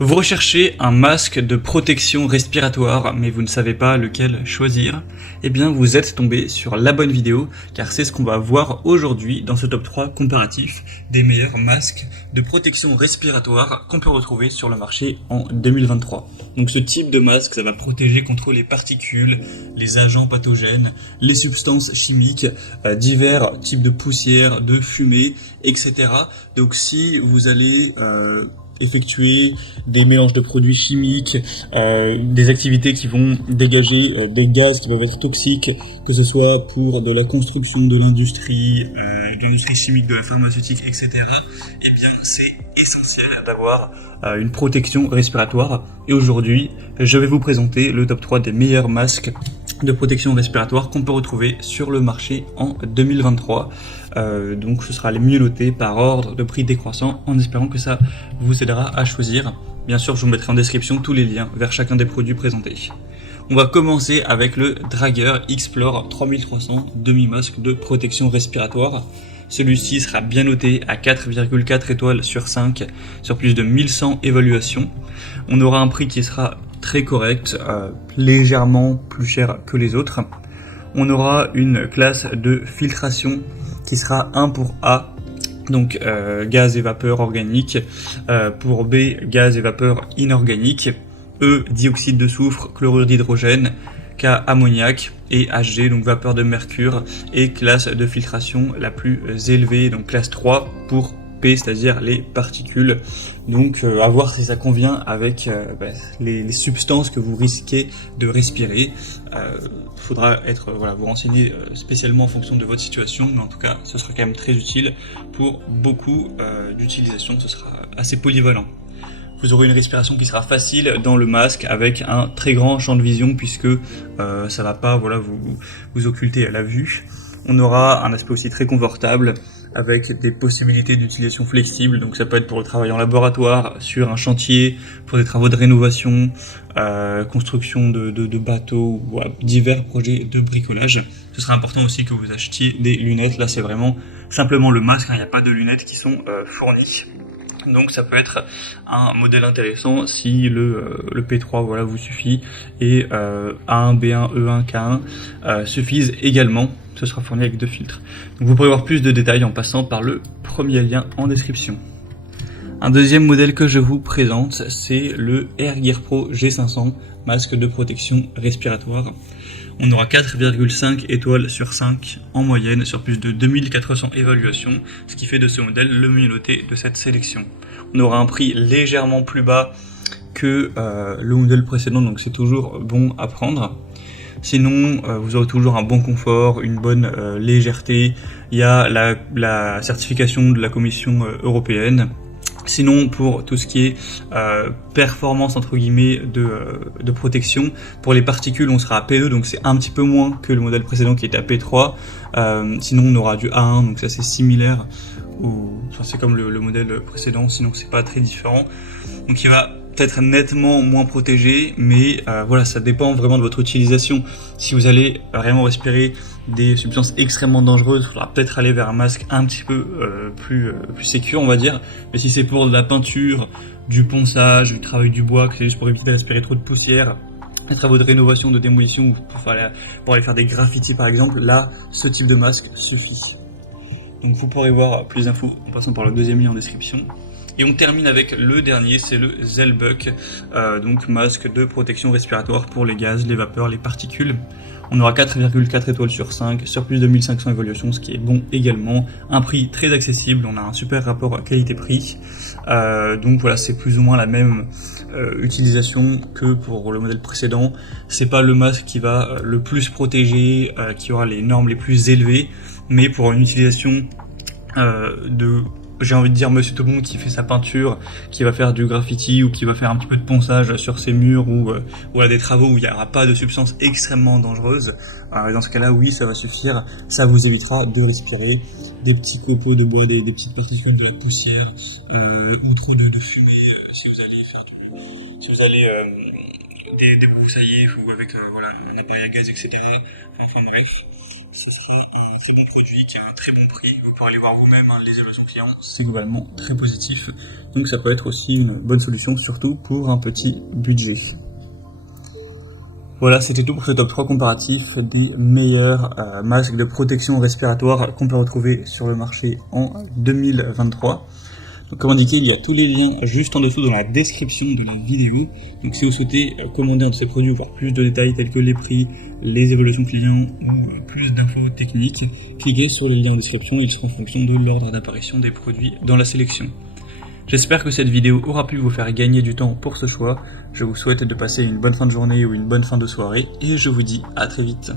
Vous recherchez un masque de protection respiratoire, mais vous ne savez pas lequel choisir? Eh bien, vous êtes tombé sur la bonne vidéo, car c'est ce qu'on va voir aujourd'hui dans ce top 3 comparatif des meilleurs masques de protection respiratoire qu'on peut retrouver sur le marché en 2023. Donc ce type de masque, ça va protéger contre les particules, les agents pathogènes, les substances chimiques, divers types de poussière, de fumée, etc. Donc si vous allez effectuer des mélanges de produits chimiques, des activités qui vont dégager des gaz qui peuvent être toxiques, que ce soit pour de la construction de l'industrie chimique, de la pharmaceutique, etc. Eh bien, c'est essentiel d'avoir une protection respiratoire. Et aujourd'hui, je vais vous présenter le top 3 des meilleurs masques de protection respiratoire qu'on peut retrouver sur le marché en 2023. Donc ce sera les mieux notés par ordre de prix décroissant, en espérant que ça vous aidera à choisir. Bien sûr, je vous mettrai en description tous les liens vers chacun des produits présentés. On va commencer avec le Drager Xplore 3300 demi-masque de protection respiratoire. Celui-ci sera bien noté à 4,4 étoiles sur 5 sur plus de 1100 évaluations. On aura un prix qui sera très correct, légèrement plus cher que les autres. On aura une classe de filtration qui sera 1 pour A, donc gaz et vapeur organique, pour B, gaz et vapeur inorganique, E, dioxyde de soufre, chlorure d'hydrogène, K, ammoniac, et Hg, donc vapeur de mercure, et classe de filtration la plus élevée, donc classe 3 pour P, c'est-à-dire les particules. Donc à voir si ça convient avec les substances que vous risquez de respirer. Faudra vous renseigner spécialement en fonction de votre situation, mais en tout cas ce sera quand même très utile pour beaucoup d'utilisations. Ce sera assez polyvalent. Vous aurez une respiration qui sera facile dans le masque avec un très grand champ de vision, puisque ça va pas vous occulter à la vue. On aura un aspect aussi très confortable avec des possibilités d'utilisation flexible, donc ça peut être pour le travail en laboratoire, sur un chantier, pour des travaux de rénovation, construction de bateaux ou divers projets de bricolage. Ce sera important aussi que vous achetiez des lunettes. Là c'est vraiment simplement le masque, il n'y a pas de lunettes qui sont fournies. Donc ça peut être un modèle intéressant si le P3 vous suffit, et A1, B1, E1, K1 suffisent également. Ce sera fourni avec 2 filtres. Donc vous pourrez voir plus de détails en passant par le premier lien en description. Un deuxième modèle que je vous présente, c'est le AirGear Pro G500, masque de protection respiratoire. On aura 4,5 étoiles sur 5 en moyenne sur plus de 2400 évaluations, ce qui fait de ce modèle le mieux noté de cette sélection. On aura un prix légèrement plus bas que le modèle précédent, donc c'est toujours bon à prendre. Sinon, vous aurez toujours un bon confort, une bonne légèreté. Il y a la certification de la Commission européenne. Sinon, pour tout ce qui est performance entre guillemets de protection, pour les particules on sera à P2, donc c'est un petit peu moins que le modèle précédent qui était à P3. Sinon on aura du A1, donc ça c'est similaire, c'est comme le modèle précédent, sinon c'est pas très différent. Donc il va peut-être nettement moins protégé, mais ça dépend vraiment de votre utilisation. Si vous allez vraiment respirer des substances extrêmement dangereuses, il faudra peut-être aller vers un masque un petit peu plus sécure, on va dire. Mais si c'est pour de la peinture, du ponçage, du travail du bois, que c'est juste pour éviter de respirer trop de poussière, les travaux de rénovation, de démolition, ou pour aller faire des graffitis par exemple, là, ce type de masque suffit. Donc vous pourrez voir plus d'infos en passant par le deuxième lien en description. Et on termine avec le dernier, c'est le Zellbuck, donc masque de protection respiratoire pour les gaz, les vapeurs, les particules. On aura 4,4 étoiles sur 5 sur plus de 1500 évaluations, ce qui est bon également. Un prix très accessible, on a un super rapport qualité-prix. Donc voilà, c'est plus ou moins la même utilisation que pour le modèle précédent. C'est pas le masque qui va le plus protéger, qui aura les normes les plus élevées, mais pour une utilisation j'ai envie de dire monsieur tout le monde qui fait sa peinture, qui va faire du graffiti ou qui va faire un petit peu de ponçage sur ses murs, ou des travaux où il n'y aura pas de substances extrêmement dangereuses. Dans ce cas-là, oui, ça va suffire. Ça vous évitera de respirer des petits copeaux de bois, des petites particules, de la poussière, ou trop de fumée si vous allez des débroussaillés ou avec voilà, un appareil à gaz, etc. Enfin bref, ça sera un très bon produit qui a un très bon prix. Vous pourrez aller voir vous-même, hein, les évaluations clients, c'est globalement très positif. Donc ça peut être aussi une bonne solution, surtout pour un petit budget. Voilà, c'était tout pour ce top 3 comparatif des meilleurs masques de protection respiratoire qu'on peut retrouver sur le marché en 2023. Donc, comme indiqué, il y a tous les liens juste en dessous dans la description de la vidéo. Donc si vous souhaitez commander un de ces produits ou voir plus de détails tels que les prix, les évaluations clients ou plus d'infos techniques, cliquez sur les liens en description, ils seront en fonction de l'ordre d'apparition des produits dans la sélection. J'espère que cette vidéo aura pu vous faire gagner du temps pour ce choix. Je vous souhaite de passer une bonne fin de journée ou une bonne fin de soirée et je vous dis à très vite.